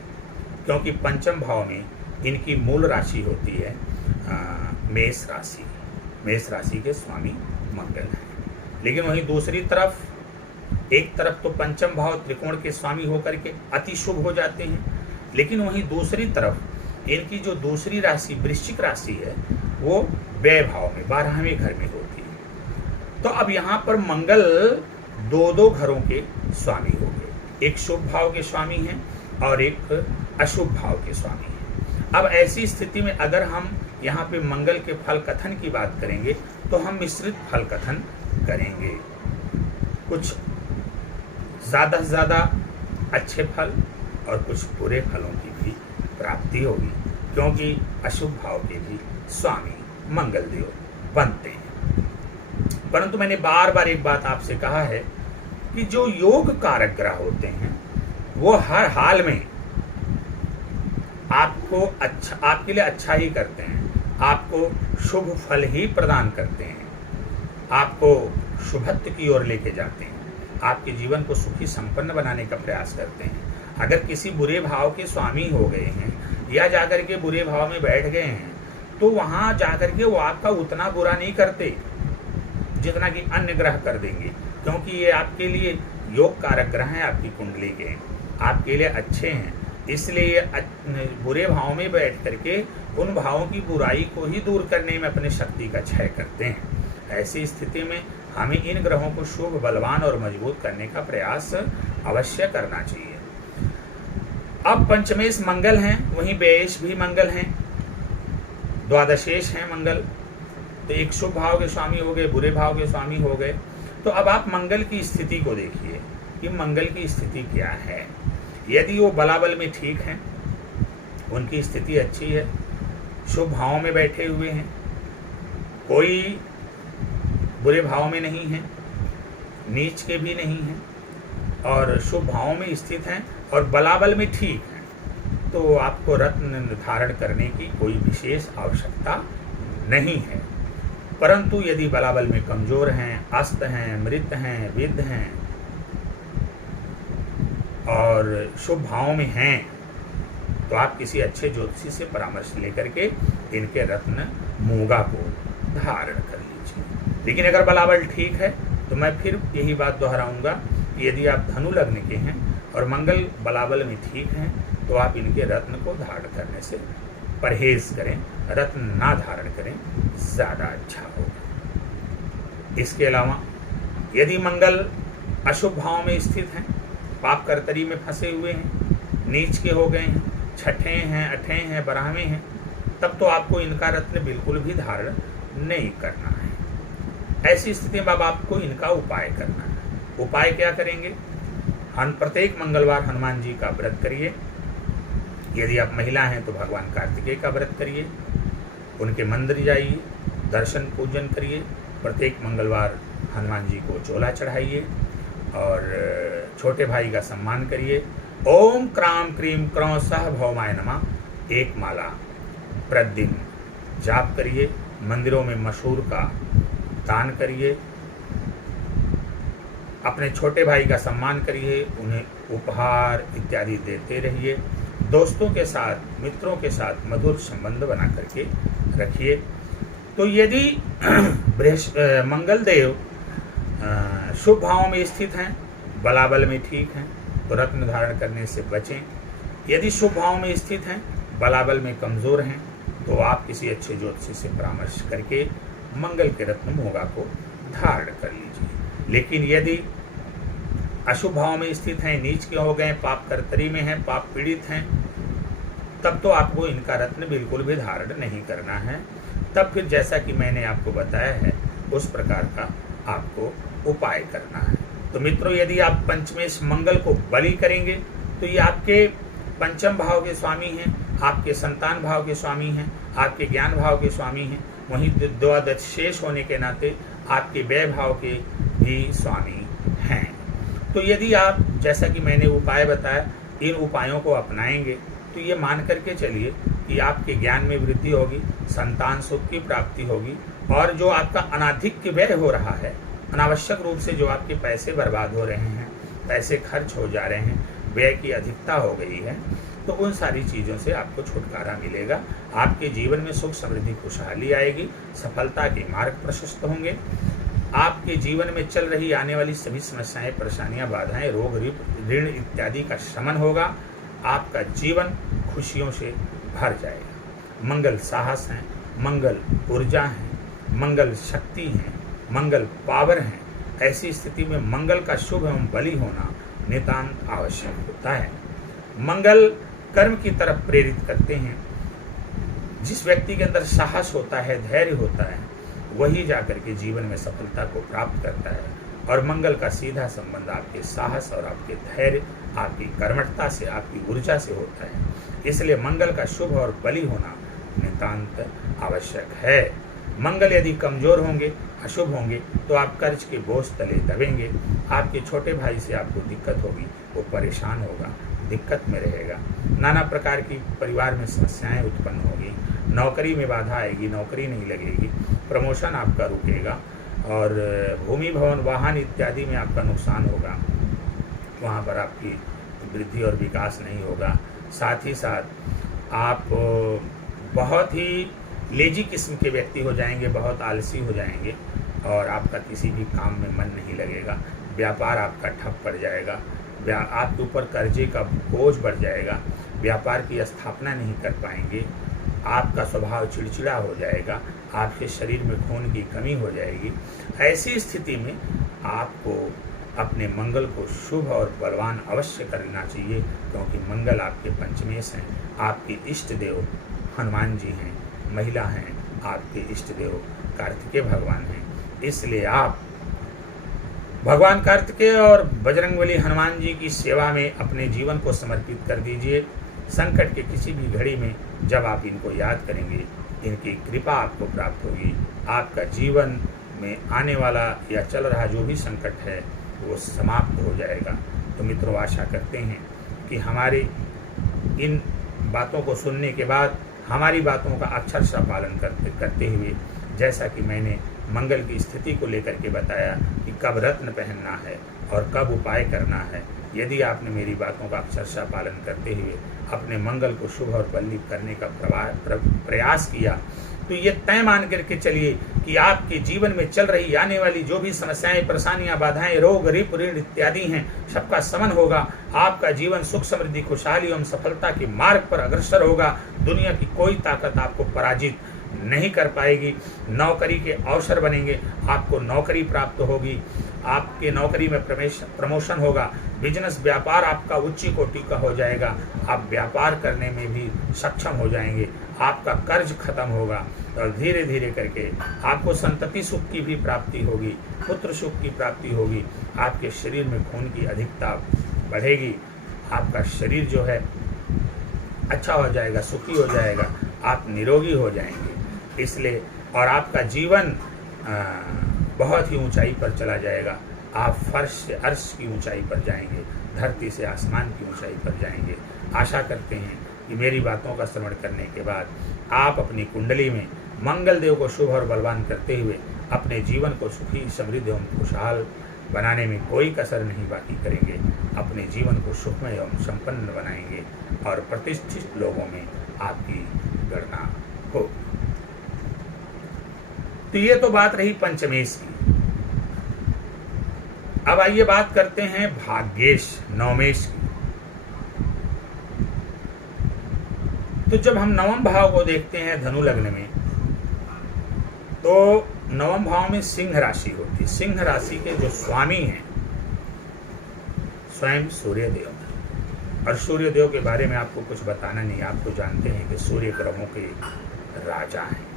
क्योंकि पंचम भाव में इनकी मूल राशि होती है मेष राशि। मेष राशि के स्वामी मंगल हैं। लेकिन वहीं दूसरी तरफ, एक तरफ तो पंचम भाव त्रिकोण के स्वामी होकर के अति शुभ हो जाते हैं, लेकिन वहीं दूसरी तरफ इनकी जो दूसरी राशि वृश्चिक राशि है वो व्यय भाव में 12वें घर में होती है। तो अब यहाँ पर मंगल दो घरों के स्वामी हो गए। एक शुभ भाव के स्वामी हैं और एक अशुभ भाव के स्वामी हैं। अब ऐसी स्थिति में अगर हम यहाँ पे मंगल के फल कथन की बात करेंगे तो हम मिश्रित फल कथन करेंगे। कुछ ज़्यादा से ज़्यादा अच्छे फल और कुछ बुरे फलों की भी प्राप्ति होगी, क्योंकि अशुभ भाव के भी स्वामी मंगल देव बनते हैं। परंतु मैंने बार बार एक बात आपसे कहा है कि जो योग कारक ग्रह होते हैं वो हर हाल में आपके लिए अच्छा ही करते हैं। आपको शुभ फल ही प्रदान करते हैं, आपको शुभत्व की ओर लेके जाते हैं, आपके जीवन को सुखी संपन्न बनाने का प्रयास करते हैं। अगर किसी बुरे भाव के स्वामी हो गए हैं या जाकर के बुरे भाव में बैठ गए हैं तो वहां जाकर के वो आपका उतना बुरा नहीं करते जितना कि अन्य ग्रह कर देंगे, क्योंकि ये आपके लिए योग कारक ग्रह हैं, आपकी कुंडली के आपके लिए अच्छे हैं। इसलिए बुरे भाव में बैठ करके उन भावों की बुराई को ही दूर करने में अपने शक्ति का क्षय करते हैं। ऐसी स्थिति में हमें इन ग्रहों को शुभ, बलवान और मजबूत करने का प्रयास अवश्य करना चाहिए। अब पंचमेश मंगल हैं, वहीं व्ययेश भी मंगल हैं, द्वादशेश हैं मंगल। तो एक शुभ भाव के स्वामी हो गए, बुरे भाव के स्वामी हो गए। तो अब आप मंगल की स्थिति को देखिए कि मंगल की स्थिति क्या है। यदि वो बलाबल में ठीक हैं, उनकी स्थिति अच्छी है, शुभ भाव में बैठे हुए हैं, कोई बुरे भाव में नहीं है, नीच के भी नहीं हैं और शुभ भाव में स्थित हैं और बलाबल में ठीक हैं, तो आपको रत्न धारण करने की कोई विशेष आवश्यकता नहीं है। परंतु यदि बलाबल में कमजोर हैं, अस्त हैं, मृत हैं, विद्ध हैं और शुभ भाव में हैं, तो आप किसी अच्छे ज्योतिषी से परामर्श लेकर के इनके रत्न मूंगा को धारण कर लीजिए। लेकिन अगर बलाबल ठीक है तो मैं फिर यही बात दोहराऊंगा कि यदि आप धनु लग्न के हैं और मंगल बलाबल में ठीक हैं, तो आप इनके रत्न को धारण करने से परहेज करें, रत्न ना धारण करें, ज़्यादा अच्छा होगा। इसके अलावा यदि मंगल अशुभ भाव में स्थित हैं, पाप कर्तरी में फंसे हुए हैं, नीच के हो गए हैं, छठे हैं, अठे हैं, बराहवें हैं, तब तो आपको इनका रत्न बिल्कुल भी धारण नहीं करना है। ऐसी स्थिति में अब आपको इनका उपाय करना है। उपाय क्या करेंगे? प्रत्येक मंगलवार हनुमान जी का व्रत करिए। यदि आप महिला हैं तो भगवान कार्तिकेय का व्रत करिए, उनके मंदिर जाइए, दर्शन पूजन करिए, प्रत्येक मंगलवार हनुमान जी को चोला चढ़ाइए और छोटे भाई का सम्मान करिए। ओम क्राम क्रीम क्रौं सह भौमाय नमः एक माला प्रतिदिन जाप करिए। मंदिरों में मशहूर का दान करिए, अपने छोटे भाई का सम्मान करिए, उन्हें उपहार इत्यादि देते रहिए। दोस्तों के साथ, मित्रों के साथ मधुर संबंध बना करके रखिए। तो यदि मंगल देव शुभ भाव में स्थित हैं, बलाबल में ठीक हैं, तो रत्न धारण करने से बचें। यदि शुभ भाव में स्थित हैं, बलाबल में कमज़ोर हैं, तो आप किसी अच्छे ज्योतिषी से परामर्श करके मंगल के रत्न मूंगा को धारण कर लीजिए। लेकिन यदि अशुभ भाव में स्थित हैं, नीच के हो गए, पाप कर्तरी में हैं, पाप पीड़ित हैं, तब तो आपको इनका रत्न बिल्कुल भी धारण नहीं करना है। तब फिर जैसा कि मैंने आपको बताया है उस प्रकार का आपको उपाय करना है। तो मित्रों, यदि आप पंचमेश मंगल को बलि करेंगे तो ये आपके पंचम भाव के स्वामी हैं, आपके संतान भाव के स्वामी हैं, आपके ज्ञान भाव के स्वामी हैं, वहीं द्वादश शेष होने के नाते आपके व्यय भाव के भी स्वामी हैं। तो यदि आप, जैसा कि मैंने उपाय बताया, इन उपायों को अपनाएंगे तो ये मान करके चलिए कि आपके ज्ञान में वृद्धि होगी, संतान सुख की प्राप्ति होगी और जो आपका अनाधिक्य व्यय हो रहा है, अनावश्यक रूप से जो आपके पैसे बर्बाद हो रहे हैं, पैसे खर्च हो जा रहे हैं, व्यय की अधिकता हो गई है, तो उन सारी चीज़ों से आपको छुटकारा मिलेगा। आपके जीवन में सुख समृद्धि खुशहाली आएगी, सफलता के मार्ग प्रशस्त होंगे। आपके जीवन में चल रही आने वाली सभी समस्याएं, परेशानियां, बाधाएं, रोग, ऋण इत्यादि का शमन होगा। आपका जीवन खुशियों से भर जाएगा। मंगल साहस हैं, मंगल ऊर्जा हैं, मंगल शक्ति हैं, मंगल पावर हैं। ऐसी स्थिति में मंगल का शुभ एवं बलि होना नितांत आवश्यक होता है। मंगल कर्म की तरफ प्रेरित करते हैं। जिस व्यक्ति के अंदर साहस होता है, धैर्य होता है, वही जाकर के जीवन में सफलता को प्राप्त करता है। और मंगल का सीधा संबंध आपके साहस और आपके धैर्य, आपकी कर्मठता से, आपकी ऊर्जा से होता है। इसलिए मंगल का शुभ और बलि होना नितांत आवश्यक है। मंगल यदि कमजोर होंगे, अशुभ होंगे, तो आप कर्ज के बोझ तले दबेंगे। आपके छोटे भाई से आपको दिक्कत होगी, वो परेशान होगा, दिक्कत में रहेगा। नाना प्रकार की परिवार में समस्याएं उत्पन्न होगी, नौकरी में बाधा आएगी, नौकरी नहीं लगेगी, प्रमोशन आपका रुकेगा और भूमि भवन वाहन इत्यादि में आपका नुकसान होगा, वहाँ पर आपकी वृद्धि और विकास नहीं होगा। साथ ही साथ आप बहुत ही लेजी किस्म के व्यक्ति हो जाएंगे, बहुत आलसी हो जाएंगे और आपका किसी भी काम में मन नहीं लगेगा। व्यापार आपका ठप पड़ जाएगा, आपके ऊपर कर्जे का बोझ बढ़ जाएगा, व्यापार की स्थापना नहीं कर पाएंगे, आपका स्वभाव चिड़चिड़ा हो जाएगा, आपके शरीर में खून की कमी हो जाएगी। ऐसी स्थिति में आपको अपने मंगल को शुभ और बलवान अवश्य करना चाहिए, क्योंकि मंगल आपके पंचमेश हैं। आपके इष्ट देव हनुमान जी हैं, महिला हैं, आपके इष्ट देव कार्तिकेय भगवान हैं। इसलिए आप भगवान कार्तिकेय और बजरंगबली हनुमान जी की सेवा में अपने जीवन को समर्पित कर दीजिए। संकट के किसी भी घड़ी में जब आप इनको याद करेंगे, इनकी कृपा आपको प्राप्त होगी। आपका जीवन में आने वाला या चल रहा जो भी संकट है वो समाप्त हो जाएगा। तो मित्रों, आशा करते हैं कि हमारे इन बातों को सुनने के बाद हमारी बातों का अक्षरशः पालन करते हुए, जैसा कि मैंने मंगल की स्थिति को लेकर के बताया कि कब रत्न पहनना है और कब उपाय करना है, यदि आपने मेरी बातों का अक्षरशः पालन करते हुए अपने मंगल को शुभ और बल्लभ करने का प्रयास किया, तो ये तय मान करके चलिए कि आपके जीवन में चल रही आने वाली जो भी समस्याएं, परेशानियां, बाधाएं, रोग, रिप, ऋण इत्यादि हैं, सबका शमन होगा। आपका जीवन सुख, समृद्धि, खुशहाली एवं सफलता के मार्ग पर अग्रसर होगा। दुनिया की कोई ताकत आपको पराजित नहीं कर पाएगी। नौकरी के अवसर बनेंगे, आपको नौकरी प्राप्त होगी, आपके नौकरी में प्रमोशन होगा, बिजनेस व्यापार आपका उच्च कोटि का हो जाएगा, आप व्यापार करने में भी सक्षम हो जाएंगे, आपका कर्ज खत्म होगा और धीरे धीरे करके आपको संतति सुख की भी प्राप्ति होगी, पुत्र सुख की प्राप्ति होगी, आपके शरीर में खून की अधिकता बढ़ेगी, आपका शरीर जो है अच्छा हो जाएगा, सुखी हो जाएगा, आप निरोगी हो जाएंगे। इसलिए और आपका जीवन बहुत ही ऊंचाई पर चला जाएगा। आप फर्श से अर्श की ऊंचाई पर जाएंगे, धरती से आसमान की ऊंचाई पर जाएंगे। आशा करते हैं कि मेरी बातों का श्रवण करने के बाद आप अपनी कुंडली में मंगल देव को शुभ और बलवान करते हुए अपने जीवन को सुखी, समृद्ध एवं खुशहाल बनाने में कोई कसर नहीं बाकी करेंगे। अपने जीवन को सुखमय एवं संपन्न बनाएंगे और प्रतिष्ठित लोगों में आपकी गणना हो। तो ये तो बात रही पंचमेश की। अब आइए बात करते हैं भाग्येश, नवमेश की। तो जब हम नवम भाव को देखते हैं धनु लग्न में, तो नवम भाव में सिंह राशि होती है। सिंह राशि के जो स्वामी हैं स्वयं सूर्य देव हैं। और सूर्य देव के बारे में आपको कुछ बताना नहीं, आप तो जानते हैं कि सूर्य ग्रहों के राजा हैं।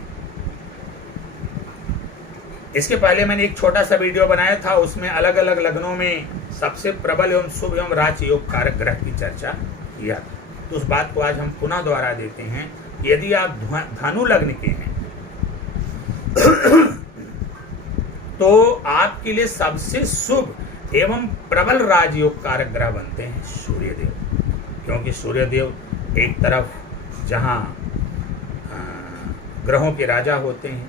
इसके पहले मैंने एक छोटा सा वीडियो बनाया था, उसमें अलग अलग लग्नों में सबसे प्रबल एवं शुभ एवं राज योग कारक ग्रह की चर्चा किया था। तो उस बात को आज हम पुनः दोहरा देते हैं। यदि आप धनु लग्न के हैं तो आपके लिए सबसे शुभ एवं प्रबल राजयोग कारक ग्रह बनते हैं सूर्यदेव। क्योंकि सूर्यदेव एक तरफ जहां ग्रहों के राजा होते हैं,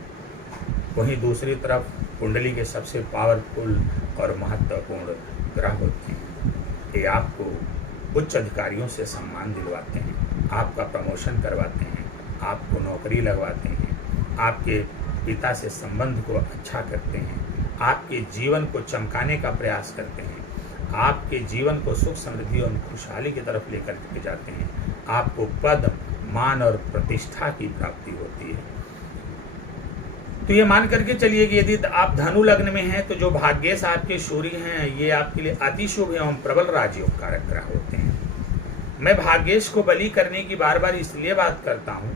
वहीं दूसरी तरफ कुंडली के सबसे पावरफुल और महत्वपूर्ण ग्रह होते हैं। ये आपको उच्च अधिकारियों से सम्मान दिलवाते हैं, आपका प्रमोशन करवाते हैं, आपको नौकरी लगवाते हैं, आपके पिता से संबंध को अच्छा करते हैं, आपके जीवन को चमकाने का प्रयास करते हैं, आपके जीवन को सुख, समृद्धि और खुशहाली की तरफ लेकर के जाते हैं। आपको पद, मान और प्रतिष्ठा की प्राप्ति होती है। तो ये मान करके चलिए कि यदि आप धनु लग्न में हैं तो जो भाग्येश आपके सूर्य हैं, ये आपके लिए अति शुभ एवं प्रबल राजयोग कारक ग्रह होते हैं। मैं भाग्येश को बलि करने की बार बार इसलिए बात करता हूँ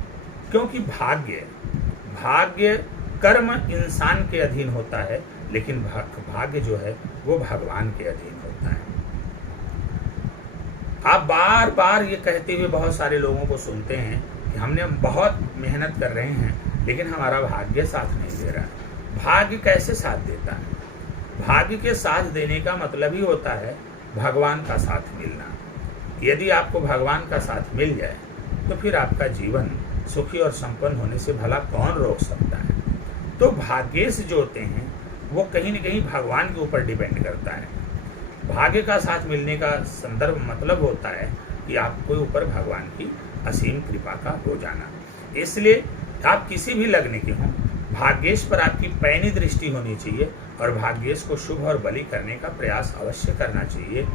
क्योंकि भाग्य कर्म इंसान के अधीन होता है, लेकिन भाग्य जो है वो भगवान के अधीन होता है। आप बार बार ये कहते हुए बहुत सारे लोगों को सुनते हैं कि हमने बहुत मेहनत कर रहे हैं लेकिन हमारा भाग्य साथ नहीं दे रहा है। भाग्य कैसे साथ देता है? भाग्य के साथ देने का मतलब ही होता है भगवान का साथ मिलना। यदि आपको भगवान का साथ मिल जाए तो फिर आपका जीवन सुखी और संपन्न होने से भला कौन रोक सकता है। तो भाग्येश जो होते हैं वो कहीं न कहीं भगवान के ऊपर डिपेंड करता है। भाग्य का साथ मिलने का संदर्भ मतलब होता है कि आपके ऊपर भगवान की असीम कृपा का हो जाना। इसलिए आप किसी भी लग्न के हों, भाग्येश पर आपकी पैनी दृष्टि होनी चाहिए और भाग्येश को शुभ और बली करने का प्रयास अवश्य करना चाहिए।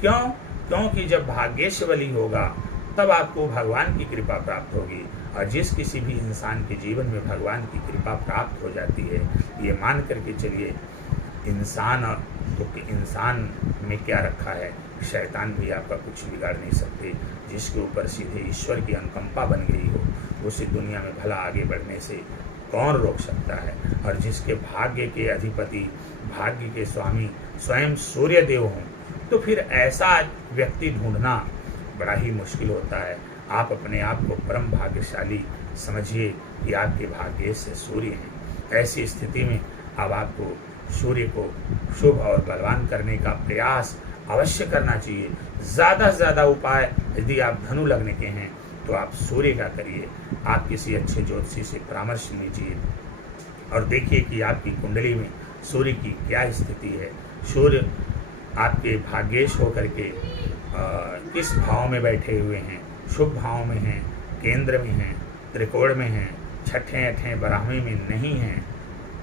क्योंकि जब भाग्येश बली होगा तब आपको भगवान की कृपा प्राप्त होगी। और जिस किसी भी इंसान के जीवन में भगवान की कृपा प्राप्त हो जाती है, ये मान करके चलिए, इंसान में क्या रखा है, शैतान भी आपका कुछ बिगाड़ नहीं सकते। जिसके ऊपर सीधे ईश्वर की अनुकंपा बन गई हो, उसे दुनिया में भला आगे बढ़ने से कौन रोक सकता है। और जिसके भाग्य के अधिपति, भाग्य के स्वामी स्वयं सूर्य देव हों, तो फिर ऐसा व्यक्ति ढूंढना बड़ा ही मुश्किल होता है। आप अपने आप को परम भाग्यशाली समझिए कि आपके भाग्य से सूर्य हैं। ऐसी स्थिति में अब आपको सूर्य को शुभ और बलवान करने का प्रयास अवश्य करना चाहिए। ज़्यादा से ज़्यादा उपाय यदि आप धनु लग्न के हैं तो आप सूर्य का करिए। आप किसी अच्छे ज्योतिषी से परामर्श लीजिए और देखिए कि आपकी कुंडली में सूर्य की क्या स्थिति है। सूर्य आपके भाग्येश होकर के किस भाव में बैठे हुए हैं, शुभ भाव में हैं, केंद्र में हैं, त्रिकोण में हैं, छठे अठे बराहवे में नहीं हैं,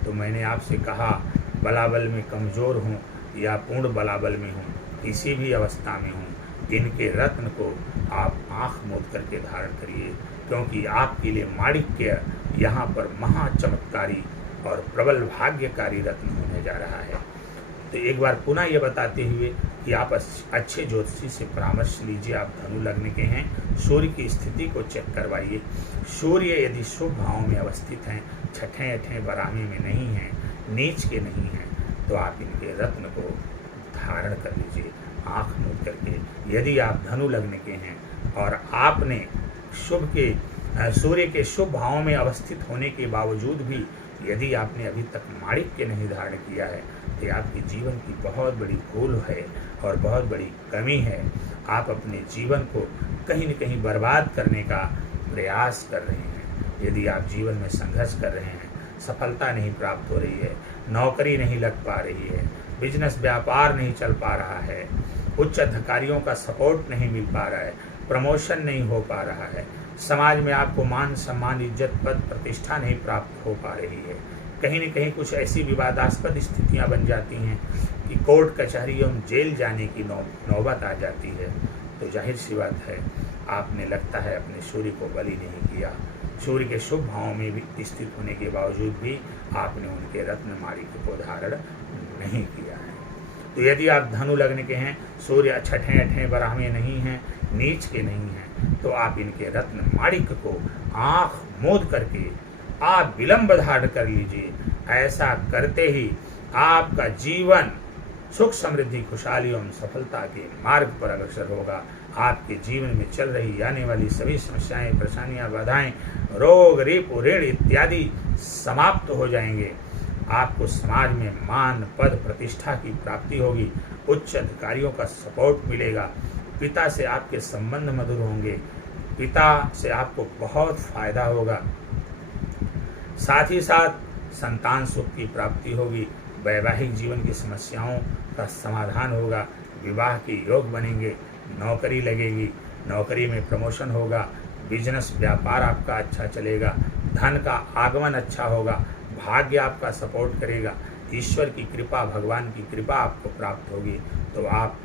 तो मैंने आपसे कहा बलाबल में कमज़ोर हूँ या पूर्ण बलाबल में हूँ, किसी भी अवस्था में हूँ, इनके रत्न को आप आँख मूंद करके धारण करिए, क्योंकि आपके लिए माणिक्य यहाँ पर महाचमत्कारी और प्रबल भाग्यकारी रत्न होने जा रहा है। तो एक बार पुनः ये बताते हुए कि आप अच्छे ज्योतिषी से परामर्श लीजिए। आप धनु लग्न के हैं, सूर्य की स्थिति को चेक करवाइए। सूर्य यदि शुभ भाव में अवस्थित हैं, छठे अठे बराहवे में नहीं हैं, नीच के नहीं हैं, तो आप इनके रत्न को धारण कर लीजिए आँख मूंद करके। यदि आप धनु लग्न के हैं और आपने सूर्य के शुभ भाव में अवस्थित होने के बावजूद भी यदि आपने अभी तक माणिक्य नहीं धारण किया है, तो आपके जीवन की बहुत बड़ी भूल है और बहुत बड़ी कमी है। आप अपने जीवन को कहीं न कहीं बर्बाद करने का प्रयास कर रहे हैं। यदि आप जीवन में संघर्ष कर रहे हैं, सफलता नहीं प्राप्त हो रही है, नौकरी नहीं लग पा रही है, बिजनेस व्यापार नहीं चल पा रहा है, उच्च अधिकारियों का सपोर्ट नहीं मिल पा रहा है, प्रमोशन नहीं हो पा रहा है, समाज में आपको मान सम्मान, इज्जत, पद, प्रतिष्ठा नहीं प्राप्त हो पा रही है, कहीं न कहीं कुछ ऐसी विवादास्पद स्थितियां बन जाती हैं कि कोर्ट कचहरी एवं जेल जाने की नौबत आ जाती है, तो जाहिर सी बात है आपने लगता है अपने सूर्य को बलि नहीं किया। सूर्य के शुभ भाव में भी स्थित होने के बावजूद भी आपने उनके रत्न माणिक्य को धारण नहीं किया है। तो यदि आप धनु लग्न के हैं, सूर्य छठे अठे बराहवे नहीं हैं, नीच के नहीं हैं, तो आप इनके रत्न माणिक्य को आँख मूंद करके आप विलंब धारण कर लीजिए। ऐसा करते ही आपका जीवन सुख समृद्धि खुशहाली एवं सफलता के मार्ग पर अग्रसर होगा। आपके जीवन में चल रही आने वाली सभी समस्याएं, परेशानियां, बाधाएं, रोग, रिपु, ऋण इत्यादि समाप्त हो जाएंगे। आपको समाज में मान, पद, प्रतिष्ठा की प्राप्ति होगी, उच्च अधिकारियों का सपोर्ट मिलेगा, पिता से आपके संबंध मधुर होंगे, पिता से आपको बहुत फायदा होगा, साथ ही साथ संतान सुख की प्राप्ति होगी, वैवाहिक जीवन की समस्याओं का समाधान होगा, विवाह के योग बनेंगे, नौकरी लगेगी, नौकरी में प्रमोशन होगा, बिजनेस व्यापार आपका अच्छा चलेगा, धन का आगमन अच्छा होगा, भाग्य आपका सपोर्ट करेगा, ईश्वर की कृपा, भगवान की कृपा आपको प्राप्त होगी। तो आप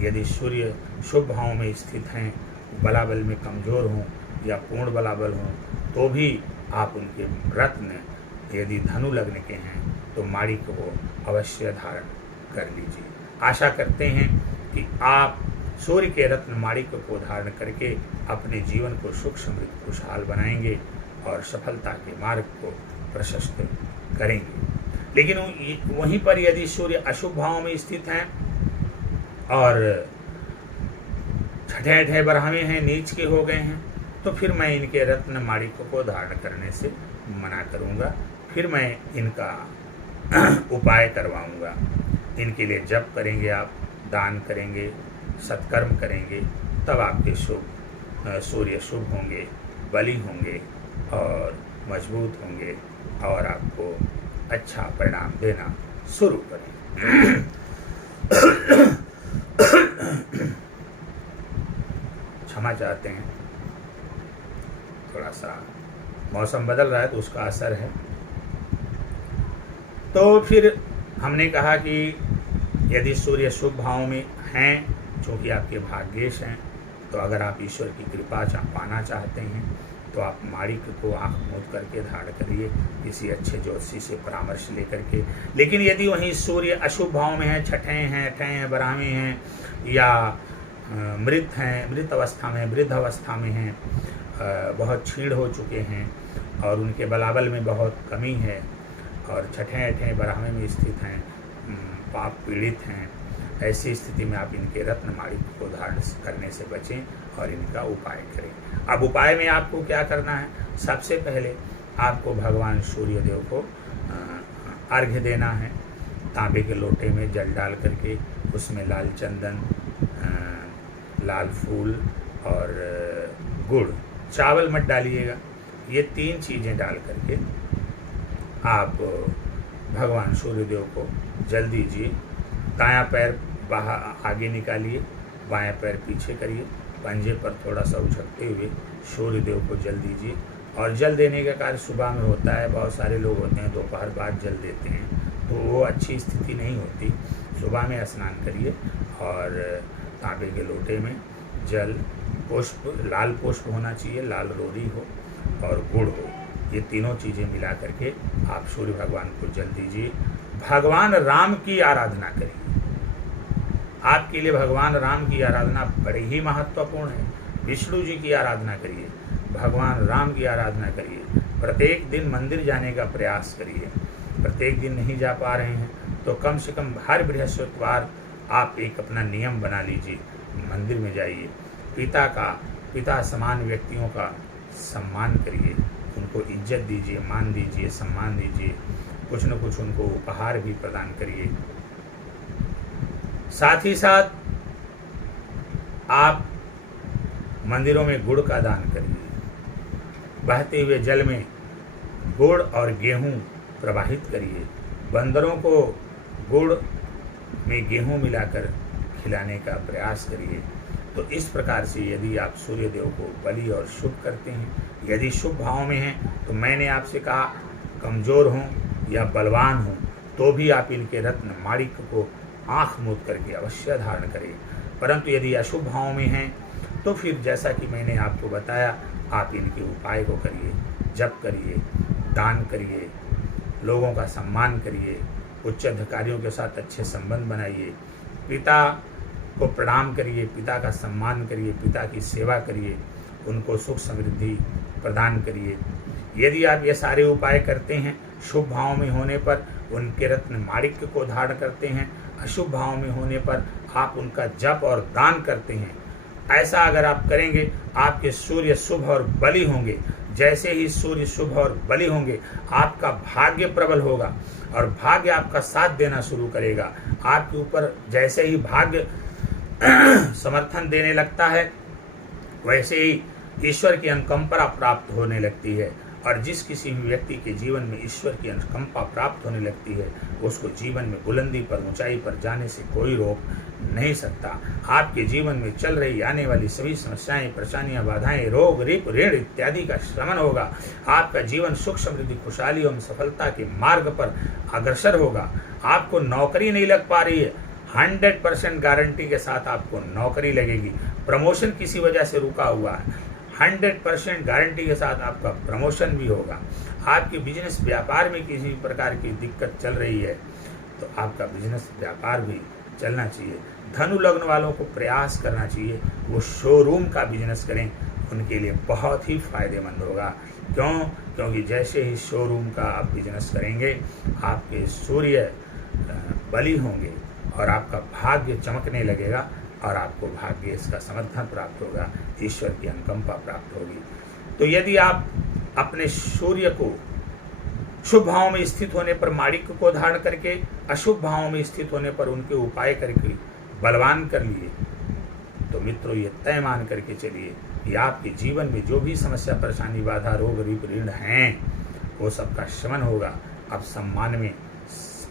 यदि सूर्य शुभ भाव में स्थित हैं, बलाबल में कमज़ोर हों या पूर्ण बलाबल हों, तो भी आप उनके रत्न यदि धनु लग्न के हैं तो माणिक्य को अवश्य धारण कर लीजिए। आशा करते हैं कि आप सूर्य के रत्न माणिक्य को धारण करके अपने जीवन को सुख समृद्ध खुशहाल बनाएंगे और सफलता के मार्ग को प्रशस्त करेंगे। लेकिन वहीं पर यदि सूर्य अशुभ भाव में स्थित हैं और छठे अठे बराहवे हैं, नीच के हो गए हैं, तो फिर मैं इनके रत्न माणिक्य को धारण करने से मना करूंगा। फिर मैं इनका उपाय करवाऊंगा। इनके लिए जप करेंगे, आप दान करेंगे, सत्कर्म करेंगे, तब आपके सूर्य शुभ होंगे, बली होंगे और मजबूत होंगे और आपको अच्छा परिणाम देना शुरू करें। क्षमा चाहते हैं, थोड़ा सा मौसम बदल रहा है तो उसका असर है। तो फिर हमने कहा कि यदि सूर्य शुभ भाव में हैं, चूँकि आपके भाग्येश हैं, तो अगर आप ईश्वर की कृपा पाना चाहते हैं तो आप माणिक को आँख मूंद करके धारण करिए, किसी अच्छे ज्योतिषी से परामर्श लेकर के। लेकिन यदि वहीं सूर्य अशुभ भाव में है, छठे हैं, अठे हैं, बरहवें हैं, या मृत हैं, मृत अवस्था में, वृद्ध अवस्था में हैं, बहुत क्षीण हो चुके हैं और उनके बलाबल में बहुत कमी है, और छठे अठे बरहवें में स्थित हैं, पाप पीड़ित हैं, ऐसी स्थिति में आप इनके रत्न माणिक को धारण करने से बचें और इनका उपाय करें। अब उपाय में आपको क्या करना है? सबसे पहले आपको भगवान सूर्यदेव को अर्घ्य देना है। तांबे के लोटे में जल डाल करके उसमें लाल चंदन, लाल फूल और गुड़, चावल मत डालिएगा, ये 3 चीज़ें डाल करके आप भगवान सूर्यदेव को जल दीजिए। दायां पैर बाहर आगे निकालिए, बायां पैर पीछे करिए, पंजे पर थोड़ा सा उछलते हुए सूर्यदेव को जल दीजिए। और जल देने का कार्य सुबह में होता है, बहुत सारे लोग होते हैं दोपहर बाद जल देते हैं, तो वो अच्छी स्थिति नहीं होती। सुबह में स्नान करिए और तांबे के लोटे में जल, पुष्प, लाल पुष्प होना चाहिए, लाल रोरी हो और गुड़ हो, ये तीनों चीज़ें मिला करके आप सूर्य भगवान को जल दीजिए। भगवान राम की आराधना करिए। आपके लिए भगवान राम की आराधना बड़ी ही महत्वपूर्ण है। विष्णु जी की आराधना करिए, भगवान राम की आराधना करिए। प्रत्येक दिन मंदिर जाने का प्रयास करिए। प्रत्येक दिन नहीं जा पा रहे हैं तो कम से कम हर बृहस्पतिवार आप एक अपना नियम बना लीजिए, मंदिर में जाइए। पिता समान व्यक्तियों का सम्मान करिए, उनको इज्जत दीजिए, मान दीजिए, सम्मान दीजिए, कुछ न कुछ उनको उपहार भी प्रदान करिए। साथ ही साथ आप मंदिरों में गुड़ का दान करिए। बहते हुए जल में गुड़ और गेहूं प्रवाहित करिए। बंदरों को गुड़ में गेहूं मिलाकर खिलाने का प्रयास करिए। तो इस प्रकार से यदि आप सूर्यदेव को बलि और शुभ करते हैं, यदि शुभ भाव में हैं, तो मैंने आपसे कहा कमज़ोर हों या बलवान हों तो भी आप इनके रत्न माणिक को आँख मूंद करके अवश्य धारण करें। परंतु यदि अशुभ भाव में हैं तो फिर जैसा कि मैंने आपको बताया, आप इनके उपाय को करिए, जप करिए, दान करिए, लोगों का सम्मान करिए, उच्च अधिकारियों के साथ अच्छे संबंध बनाइए, पिता को प्रणाम करिए, पिता का सम्मान करिए, पिता की सेवा करिए, उनको सुख समृद्धि प्रदान करिए। यदि आप ये सारे उपाय करते हैं, शुभ भाव में होने पर उनके रत्न माणिक को धारण करते हैं, अशुभ भाव में होने पर आप उनका जप और दान करते हैं, ऐसा अगर आप करेंगे, आपके सूर्य शुभ और बली होंगे। जैसे ही सूर्य शुभ और बली होंगे, आपका भाग्य प्रबल होगा और भाग्य आपका साथ देना शुरू करेगा। आपके ऊपर जैसे ही भाग्य समर्थन देने लगता है, वैसे ही ईश्वर की अनुकंपा प्राप्त होने लगती है। और जिस किसी भी व्यक्ति के जीवन में ईश्वर की अनुकंपा प्राप्त होने लगती है, उसको जीवन में बुलंदी पर, ऊंचाई पर जाने से कोई रोक नहीं सकता। आपके जीवन में चल रही आने वाली सभी समस्याएं, परेशानियां, बाधाएं, रोग, रिप, ऋण इत्यादि का श्रमण होगा। आपका जीवन सुख समृद्धि, खुशहाली एवं सफलता के मार्ग पर अग्रसर होगा। आपको नौकरी नहीं लग पा रही है, 100% गारंटी के साथ आपको नौकरी लगेगी। प्रमोशन किसी वजह से रुका हुआ है, 100% गारंटी के साथ आपका प्रमोशन भी होगा। आपके बिजनेस व्यापार में किसी प्रकार की दिक्कत चल रही है तो आपका बिजनेस व्यापार भी चलना चाहिए। धनु लग्न वालों को प्रयास करना चाहिए वो शोरूम का बिजनेस करें, उनके लिए बहुत ही फायदेमंद होगा। क्योंकि जैसे ही शोरूम का आप बिजनेस करेंगे, आपके सूर्य बली होंगे और आपका भाग्य चमकने लगेगा और आपको भाग्य इसका समर्थन प्राप्त होगा, ईश्वर की अनुकंपा प्राप्त होगी। तो यदि आप अपने सूर्य को शुभ भाव में स्थित होने पर माणिक को धारण करके, अशुभ भाव में स्थित होने पर उनके उपाय करके बलवान कर लिए, तो मित्रों ये तय मान करके चलिए कि आपके जीवन में जो भी समस्या, परेशानी, बाधा, रोग, रिप, ऋण हैं, वो सबका शमन होगा। आप सम्मान में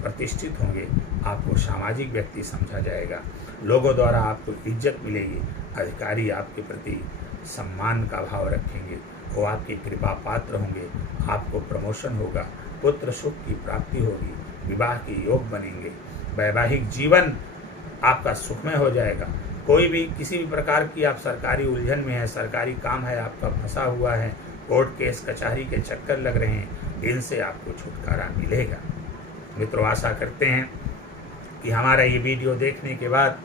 प्रतिष्ठित होंगे, आपको सामाजिक व्यक्ति समझा जाएगा, लोगों द्वारा आपको इज्जत मिलेगी, अधिकारी आपके प्रति सम्मान का भाव रखेंगे वो आपकी कृपा पात्र होंगे, आपको प्रमोशन होगा, पुत्र सुख की प्राप्ति होगी, विवाह के योग बनेंगे, वैवाहिक जीवन आपका सुखमय हो जाएगा। कोई भी किसी भी प्रकार की आप सरकारी उलझन में है, सरकारी काम है आपका फंसा हुआ है, कोर्ट केस कचहरी के चक्कर लग रहे हैं, इनसे आपको छुटकारा मिलेगा। मित्रों, आशा करते हैं कि हमारा ये वीडियो देखने के बाद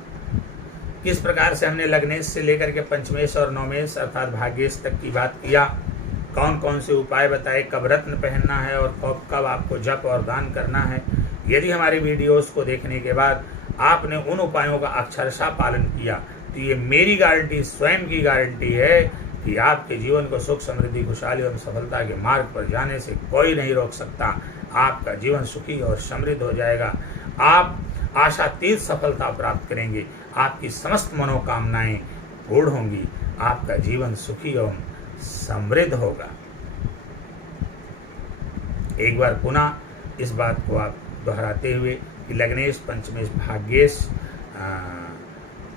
किस प्रकार से हमने लग्नेश से लेकर के पंचमेश और नवमेश अर्थात भाग्येश तक की बात किया, कौन कौन से उपाय बताए, कब रत्न पहनना है और कब आपको जप और दान करना है। यदि हमारी वीडियोस को देखने के बाद आपने उन उपायों का अक्षरशः पालन किया तो ये मेरी गारंटी, स्वयं की गारंटी है कि आपके जीवन को सुख समृद्धि खुशहाली और सफलता के मार्ग पर जाने से कोई नहीं रोक सकता। आपका जीवन सुखी और समृद्ध हो जाएगा। आप आशातीत सफलता प्राप्त करेंगे, आपकी समस्त मनोकामनाएं पूर्ण होंगी, आपका जीवन सुखी एवं समृद्ध होगा। एक बार पुनः इस बात को आप दोहराते हुए कि लग्नेश पंचमेश भाग्येश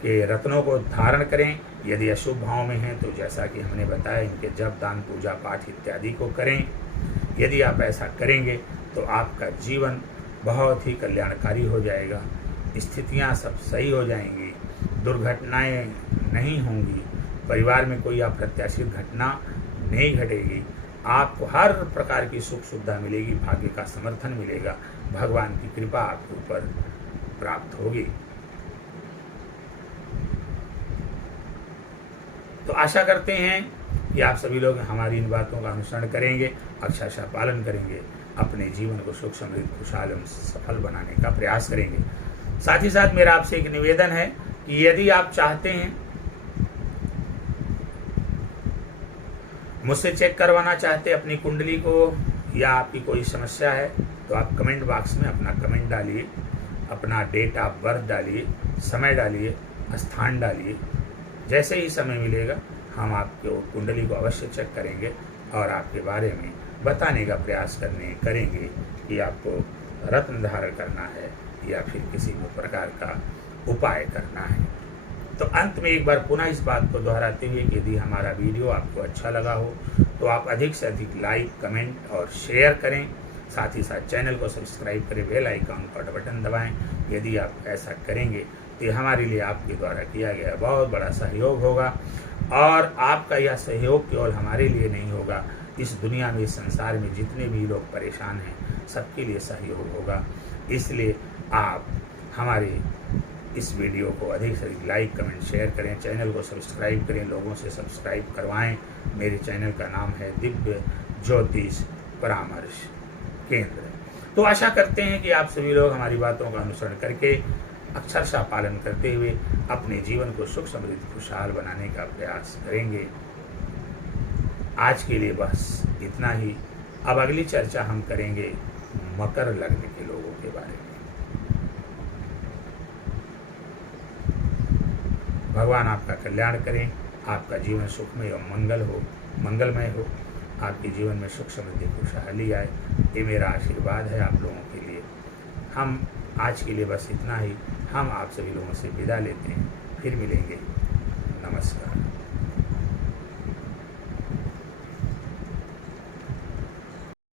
के रत्नों को धारण करें। यदि अशुभ भाव में हैं तो जैसा कि हमने बताया इनके जप दान पूजा पाठ इत्यादि को करें। यदि आप ऐसा करेंगे तो आपका जीवन बहुत ही कल्याणकारी हो जाएगा, स्थितियां सब सही हो जाएंगी, दुर्घटनाएं नहीं होंगी, परिवार में कोई अप्रत्याशित घटना नहीं घटेगी, आपको हर प्रकार की सुख सुविधा मिलेगी, भाग्य का समर्थन मिलेगा, भगवान की कृपा आपके ऊपर प्राप्त होगी। तो आशा करते हैं कि आप सभी लोग हमारी इन बातों का अनुसरण करेंगे, अक्षरशः पालन करेंगे, अपने जीवन को सुख समृद्ध खुशहाल एवं सफल बनाने का प्रयास करेंगे। साथ ही साथ मेरा आपसे एक निवेदन है कि यदि आप चाहते हैं, मुझसे चेक करवाना चाहते अपनी कुंडली को या आपकी कोई समस्या है तो आप कमेंट बॉक्स में अपना कमेंट डालिए, अपना डेट ऑफ बर्थ डालिए, समय डालिए, स्थान डालिए। जैसे ही समय मिलेगा हम आपको कुंडली को अवश्य चेक करेंगे और आपके बारे में बताने का प्रयास करेंगे कि आपको रत्न धारण करना है या फिर किसी भी प्रकार का उपाय करना है। तो अंत में एक बार पुनः इस बात को दोहराते हुए कि यदि हमारा वीडियो आपको अच्छा लगा हो तो आप अधिक से अधिक लाइक, कमेंट और शेयर करें। साथ ही साथ चैनल को सब्सक्राइब करें, बेल आइकन और बटन दबाएं। यदि आप ऐसा करेंगे तो ये हमारे लिए आपके द्वारा किया गया बहुत बड़ा सहयोग होगा और आपका यह सहयोग केवल हमारे लिए नहीं होगा, इस दुनिया में, इस संसार में जितने भी लोग परेशान हैं सबके लिए सहयोग होगा। इसलिए आप हमारे इस वीडियो को अधिक से अधिक लाइक, कमेंट, शेयर करें, चैनल को सब्सक्राइब करें, लोगों से सब्सक्राइब करवाएं। मेरे चैनल का नाम है दिव्य ज्योतिष परामर्श केंद्र। तो आशा करते हैं कि आप सभी लोग हमारी बातों का अनुसरण करके अक्षरशः पालन करते हुए अपने जीवन को सुख समृद्ध खुशहाल बनाने का प्रयास करेंगे। आज के लिए बस इतना ही। अब अगली चर्चा हम करेंगे मकर लग्न के लोगों के बारे में। भगवान आपका कल्याण करें, आपका जीवन सुखमय एवं मंगलमय हो, आपके जीवन में सुख समृद्धि खुशहाली आए, ये मेरा आशीर्वाद है आप लोगों के लिए। हम आज के लिए बस इतना ही। हम आप सभी लोगों से विदा लेते हैं, फिर मिलेंगे। नमस्कार।